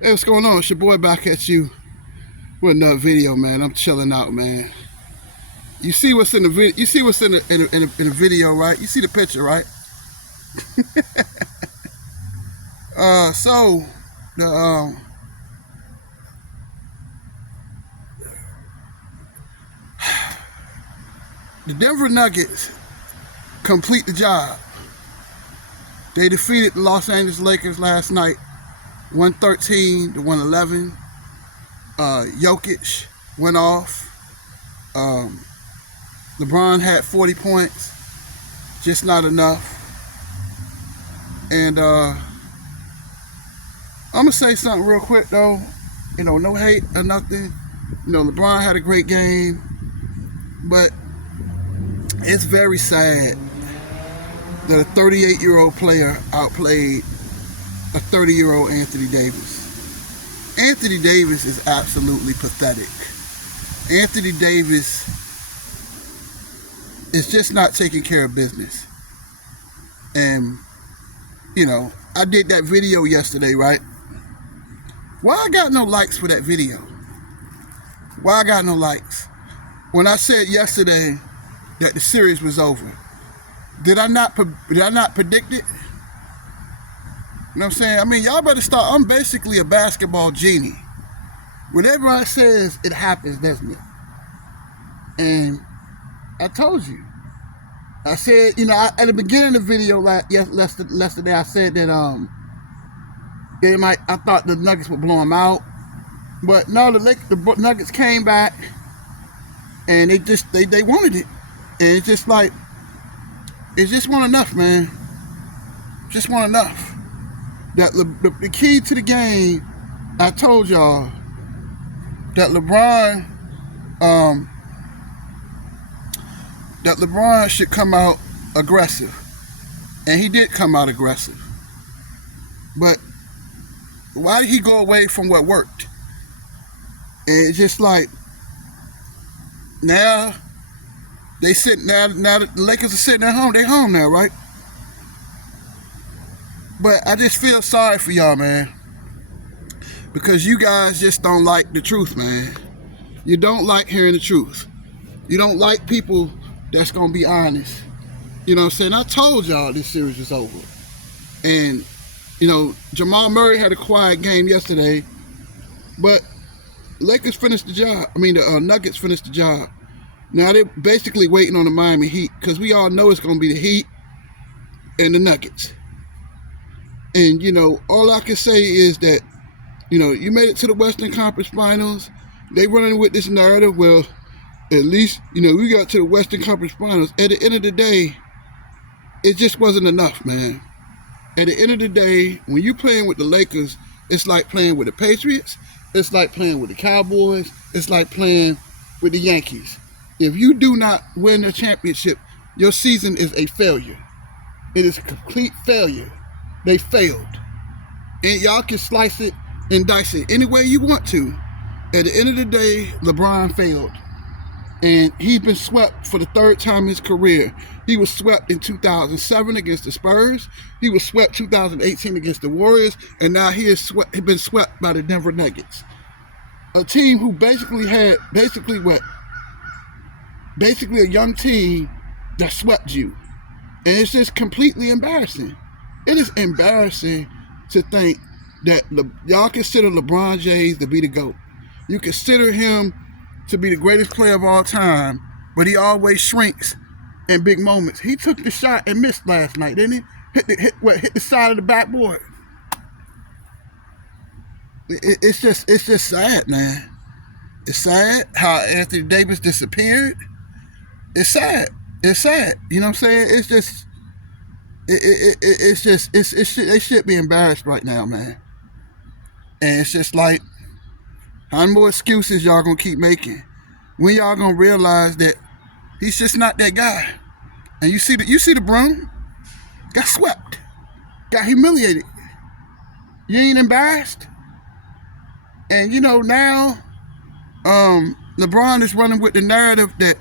Hey, what's going on? It's your boy back at you with another video, man. I'm chilling out, man. You see what's in the video? You see what's in the video, right? You see the picture, right? So the Denver Nuggets complete the job. They defeated the Los Angeles Lakers last night, 113 to 111. Jokic went off. LeBron had 40 points, just not enough. And I'm gonna say something real quick though. No hate or nothing. LeBron had a great game, but it's very sad that a 38-year-old player outplayed a 30-year-old Anthony Davis. Anthony Davis is absolutely pathetic. Anthony Davis is just not taking care of business. And, I did that video yesterday, right? Why I got no likes for that video? Why I got no likes? When I said yesterday that the series was over, did I not predict it? You know what I'm saying? I mean, y'all better start. I'm basically a basketball genie. Whatever I says, it happens, doesn't it? And I told you. I said, at the beginning of the video yesterday, I said that I thought the Nuggets would blow them out, but no, the Nuggets came back, and they wanted it, and it's just like it just wasn't enough, man. Just wasn't enough. That the key to the game, I told y'all that LeBron should come out aggressive. And he did come out aggressive. But why did he go away from what worked? And it's just like, now the Lakers are sitting at home. They're home now, right? But I just feel sorry for y'all, man. Because you guys just don't like the truth, man. You don't like hearing the truth. You don't like people that's going to be honest. You know what I'm saying? I told y'all this series is over. And, Jamal Murray had a quiet game yesterday. But Lakers finished the job. The Nuggets finished the job. Now they're basically waiting on the Miami Heat. Because we all know it's going to be the Heat and the Nuggets. And, all I can say is that, you made it to the Western Conference Finals. They running with this narrative, well, at least, we got to the Western Conference Finals. At the end of the day, it just wasn't enough, man. At the end of the day, when you're playing with the Lakers, it's like playing with the Patriots. It's like playing with the Cowboys. It's like playing with the Yankees. If you do not win the championship, your season is a failure. It is a complete failure. They failed. And y'all can slice it and dice it any way you want to. At the end of the day, LeBron failed. And he's been swept for the third time in his career. He was swept in 2007 against the Spurs. He was swept 2018 against the Warriors. And now he has been swept by the Denver Nuggets. A team who basically a young team that swept you. And it's just completely embarrassing. It is embarrassing to think that y'all consider LeBron James to be the GOAT. You consider him to be the greatest player of all time, but he always shrinks in big moments. He took the shot and missed last night, didn't he? Hit the side of the backboard. It's just sad, man. It's sad how Anthony Davis disappeared. It's sad. It's sad. You know what I'm saying? It's just. They should be embarrassed right now, man. And it's just like, how many more excuses y'all gonna keep making? When y'all gonna realize that he's just not that guy? And you see the broom? Got swept. Got humiliated. You ain't embarrassed? And now, LeBron is running with the narrative that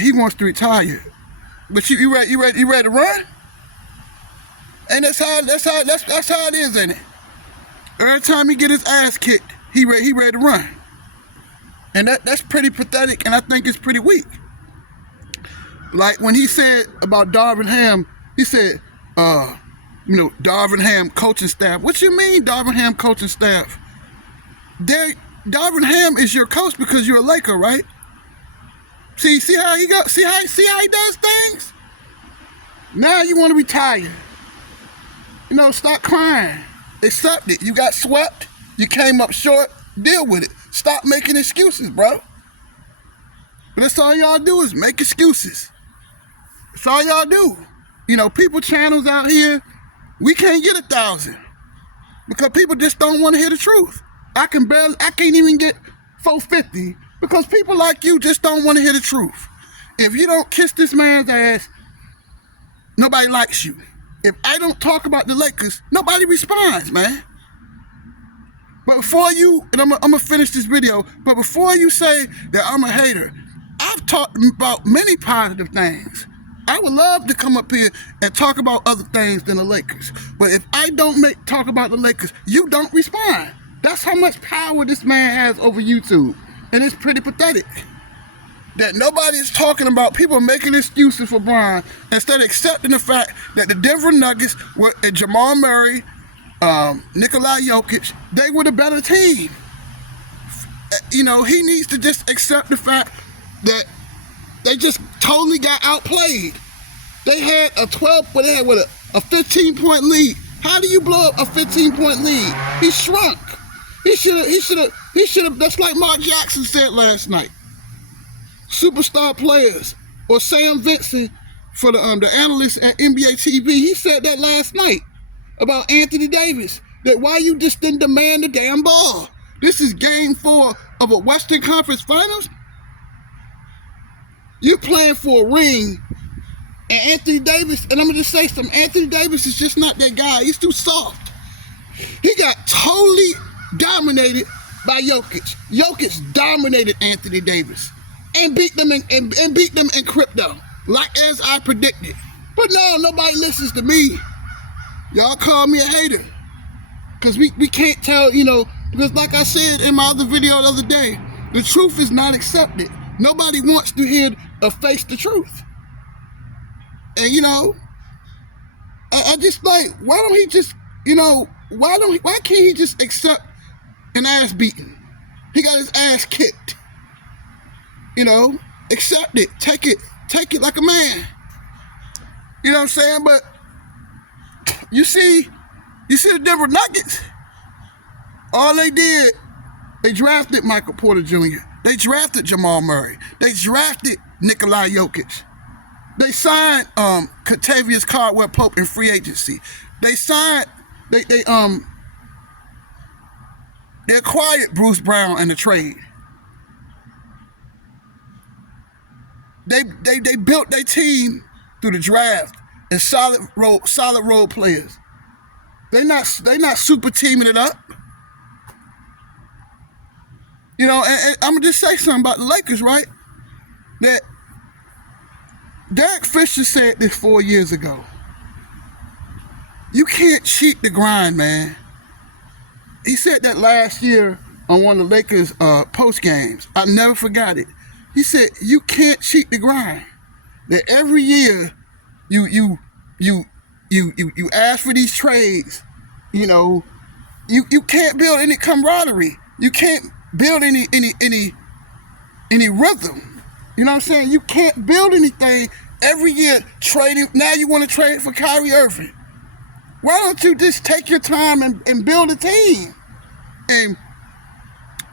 he wants to retire. But you ready to run? And that's how it is, ain't it? Every time he get his ass kicked, he ready to run. And that's pretty pathetic, and I think it's pretty weak. Like when he said about Darvin Ham, he said, Darvin Ham coaching staff. What you mean, Darvin Ham coaching staff? Darvin Ham is your coach because you're a Laker, right? See how he got? See how he does things? Now you want to retire. Stop crying. Accept it. You got swept. You came up short. Deal with it. Stop making excuses, bro. But that's all y'all do is make excuses. That's all y'all do. People channels out here, we can't get 1,000 because people just don't want to hear the truth. I can't even get 450 because people like you just don't want to hear the truth. If you don't kiss this man's ass, nobody likes you. If I don't talk about the Lakers, nobody responds, man. But before you, and I'm gonna finish this video, but before you say that I'm a hater, I've talked about many positive things. I would love to come up here and talk about other things than the Lakers. But if I don't talk about the Lakers, you don't respond. That's how much power this man has over YouTube. And it's pretty pathetic that nobody is talking about people making excuses for Bron instead of accepting the fact that the Denver Nuggets were Jamal Murray, Nikola Jokic, they were the better team. He needs to just accept the fact that they just totally got outplayed. They had a 15-point lead. How do you blow up a 15-point lead? He shrunk. He should have, that's like Mark Jackson said last night. Superstar players, or Sam Vincent for the analyst at NBA TV, he said that last night about Anthony Davis, that why you just didn't demand the damn ball. This is game 4 of a Western Conference Finals. You're playing for a ring, and Anthony Davis, and I'm going to just say something, Anthony Davis is just not that guy. He's too soft. He got totally dominated by Jokic. Jokic dominated Anthony Davis and beat them and beat them in crypto, like as I predicted. But no, nobody listens to me. Y'all call me a hater because we can't tell, because like I said in my other video the other day, the truth is not accepted. Nobody wants to hear or face the truth. And I just like, why don't he just, why can't he just accept an ass beating? He got his ass kicked. Accept it, take it like a man. You know what I'm saying? But you see the Denver Nuggets. All they did, they drafted Michael Porter Jr. They drafted Jamal Murray. They drafted Nikola Jokic. They signed Kentavious Caldwell-Pope in free agency. They signed they acquired Bruce Brown in the trade. They built their team through the draft and solid role players. They're not super teaming it up. And I'm gonna just say something about the Lakers, right? That Derek Fisher said this 4 years ago. You can't cheat the grind, man. He said that last year on one of the Lakers post games. I never forgot it. He said you can't cheat the grind. That every year you ask for these trades. You can't build any camaraderie. You can't build any rhythm. You know what I'm saying? You can't build anything every year trading. Now you want to trade for Kyrie Irving. Why don't you just take your time and build a team? And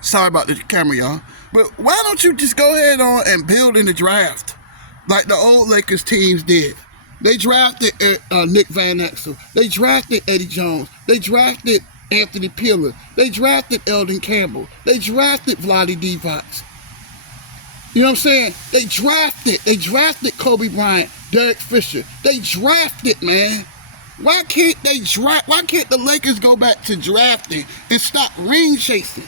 sorry about the camera, y'all. But why don't you just go ahead on and build in the draft like the old Lakers teams did? They drafted Nick Van Exel. They drafted Eddie Jones. They drafted Anthony Peeler. They drafted Eldon Campbell. They drafted Vlade Divac. You know what I'm saying? They drafted Kobe Bryant, Derek Fisher. They drafted, man. Why can't the Lakers go back to drafting and stop ring chasing?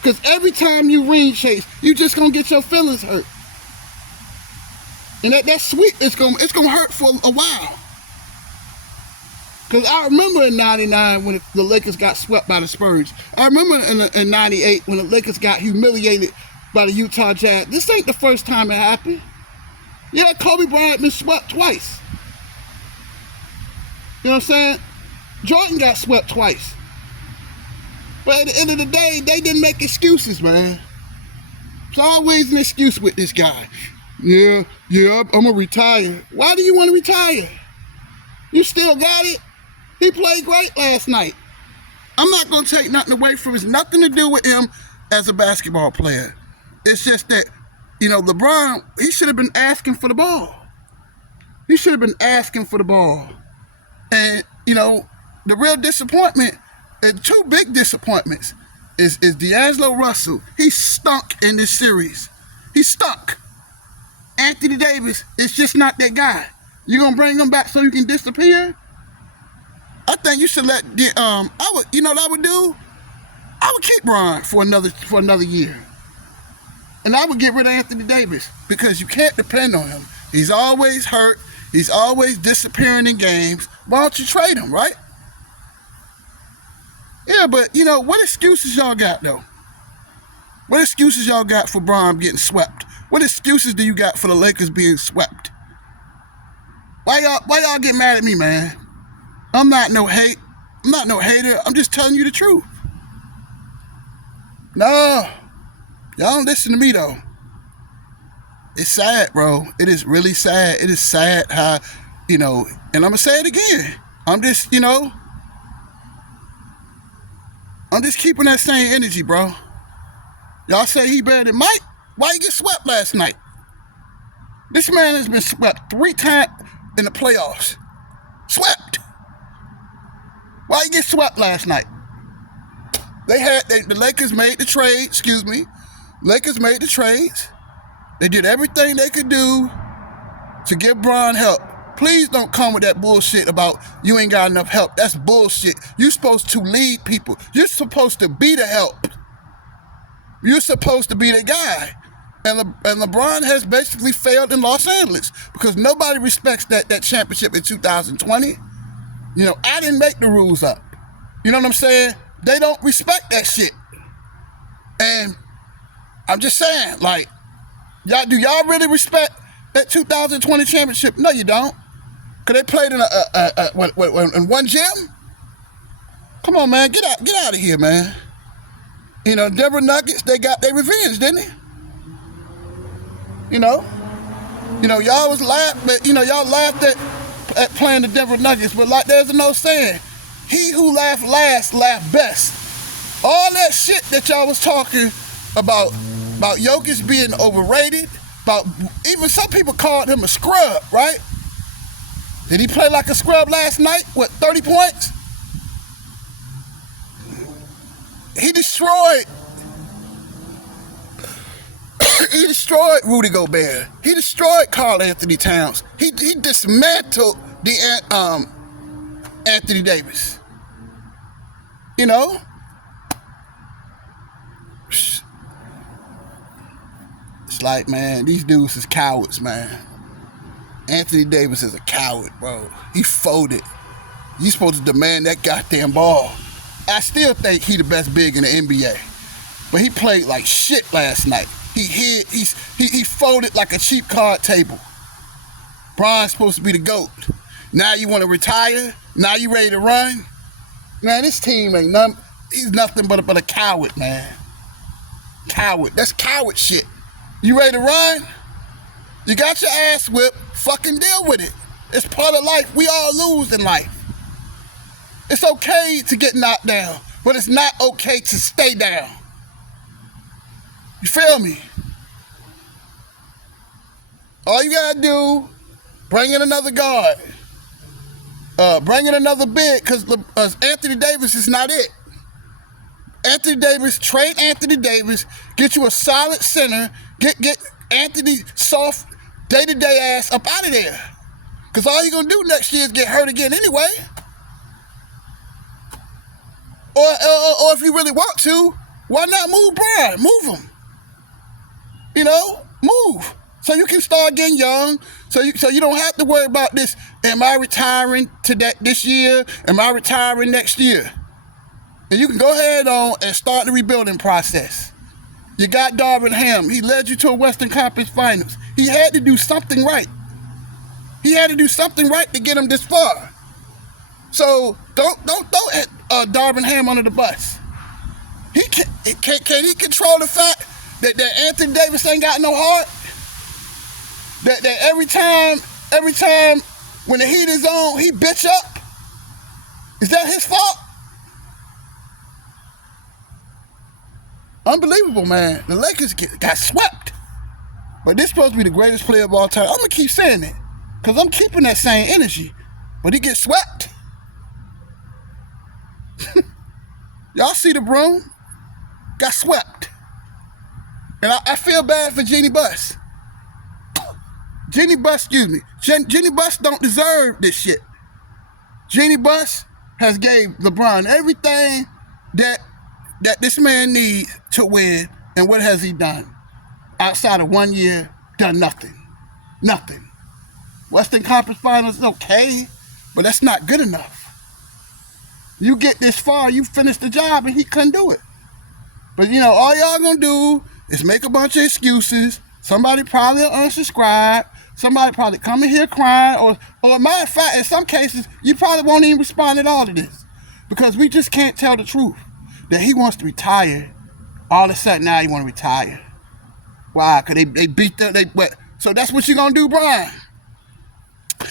Because every time you ring chase, you just gonna get your feelings hurt. And that sweet, it's gonna hurt for a while. Because I remember in 99 when the Lakers got swept by the Spurs. I remember in 98 when the Lakers got humiliated by the Utah Jazz. This ain't the first time it happened. Yeah, Kobe Bryant been swept twice. You know what I'm saying? Jordan got swept twice. But at the end of the day, they didn't make excuses, man. It's always an excuse with this guy. Yeah, I'm going to retire. Why do you want to retire? You still got it? He played great last night. I'm not going to take nothing away from it. It's nothing to do with him as a basketball player. It's just that, LeBron, he should have been asking for the ball. He should have been asking for the ball. And, the real disappointment, two big disappointments, is D'Angelo Russell. He stunk in this series. He stunk. Anthony Davis is just not that guy. You gonna bring him back so you can disappear? I think you should let what I would do? I would keep Bron for another year. And I would get rid of Anthony Davis because you can't depend on him. He's always hurt. He's always disappearing in games. Why don't you trade him, right? Yeah, but, what excuses y'all got, though? What excuses y'all got for Bron getting swept? What excuses do you got for the Lakers being swept? Why y'all get mad at me, man? I'm not no hater. I'm just telling you the truth. No. Y'all don't listen to me, though. It's sad, bro. It is really sad. It is sad how, and I'm going to say it again. I'm just keeping that same energy, bro. Y'all say he better than Mike? Why he get swept last night? This man has been swept 3 times in the playoffs. Swept. Why he get swept last night? The Lakers made the trade, Lakers made the trades. They did everything they could do to give Bron help. Please don't come with that bullshit about you ain't got enough help. That's bullshit. You're supposed to lead people. You're supposed to be the help. You're supposed to be the guy. And LeBron has basically failed in Los Angeles because nobody respects that championship in 2020. I didn't make the rules up. You know what I'm saying? They don't respect that shit. And I'm just saying, do y'all really respect that 2020 championship? No, you don't. Because they played in one gym? Come on, man. Get out of here, man. Denver Nuggets, they got their revenge, didn't they? Y'all was y'all laughed at playing the Denver Nuggets, but there's an old saying, he who laughed last, laughed best. All that shit that y'all was talking about Jokic being overrated, about even some people called him a scrub, right? Did he play like a scrub last night? 30 points? He destroyed Rudy Gobert. He destroyed Karl Anthony Towns. He dismantled the Anthony Davis. It's like, man, these dudes is cowards, man. Anthony Davis is a coward, bro. He folded. You supposed to demand that goddamn ball. I still think he the best big in the NBA. But he played like shit last night. He folded like a cheap card table. Bron's supposed to be the GOAT. Now you want to retire? Now you ready to run? Man, this team ain't nothing. He's nothing but a coward, man. Coward. That's coward shit. You ready to run? You got your ass whipped. Fucking deal with it. It's part of life. We all lose in life. It's okay to get knocked down, but it's not okay to stay down. You feel me? All you gotta do, bring in another guard. Bring in another big, because Anthony Davis is not it. Trade Anthony Davis, get you a solid center, get Anthony soft, day-to-day ass up out of there. Because all you're going to do next year is get hurt again anyway. Or if you really want to, why not move Bron? Move him. Move. So you can start getting young, So you don't have to worry about this. Am I retiring this year? Am I retiring next year? And you can go ahead on and start the rebuilding process. You got Darvin Ham. He led you to a Western Conference Finals. He had to do something right. He had to do something right to get him this far. So don't throw Darvin Ham under the bus. Can he control the fact that Anthony Davis ain't got no heart? That every time when the heat is on, he bitch up? Is that his fault? Unbelievable, man. The Lakers got swept. But this is supposed to be the greatest player of all time. I'm going to keep saying it because I'm keeping that same energy. But he gets swept. Y'all see the broom? Got swept. And I feel bad for Jeannie Buss. Jeannie Buss don't deserve this shit. Jeannie Buss has gave LeBron everything that this man needs to win, and what has he done? Outside of 1 year, done nothing. Nothing. Western Conference Finals is okay, but that's not good enough. You get this far, you finish the job, and he couldn't do it. But all y'all gonna do is make a bunch of excuses. Somebody probably will unsubscribe. Somebody probably come in here crying, or matter of fact, in some cases, you probably won't even respond at all to this, because we just can't tell the truth. That he wants to retire. All of a sudden now he want to retire. Why? Because they beat them. So that's what you gonna do, Brian?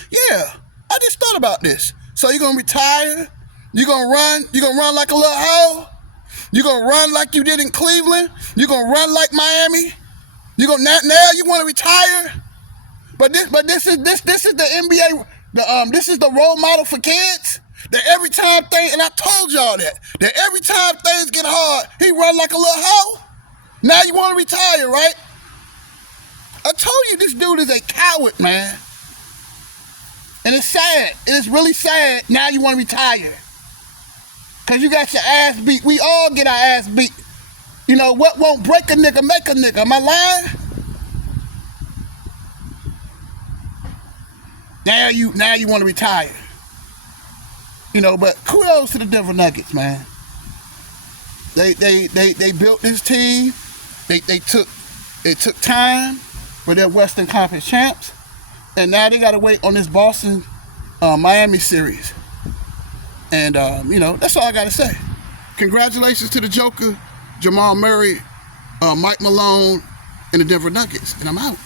Yeah, I just thought about this. So you're gonna retire? You gonna run like a little hoe? You gonna run like you did in Cleveland? You gonna run like Miami? You gonna now you want to retire? But this is the NBA. This is the role model for kids. That every time and I told y'all that every time things get hard, he run like a little hoe. Now you want to retire, right? I told you this dude is a coward, man. And it's sad. It is really sad. Now you want to retire. Because you got your ass beat. We all get our ass beat. What won't break a nigga, make a nigga. Am I lying? Now you want to retire. But kudos to the Denver Nuggets, man. They built this team. They took time for their Western Conference champs, and now they got to wait on this Boston Miami series. And that's all I got to say. Congratulations to the Joker, Jamal Murray, Mike Malone, and the Denver Nuggets. And I'm out.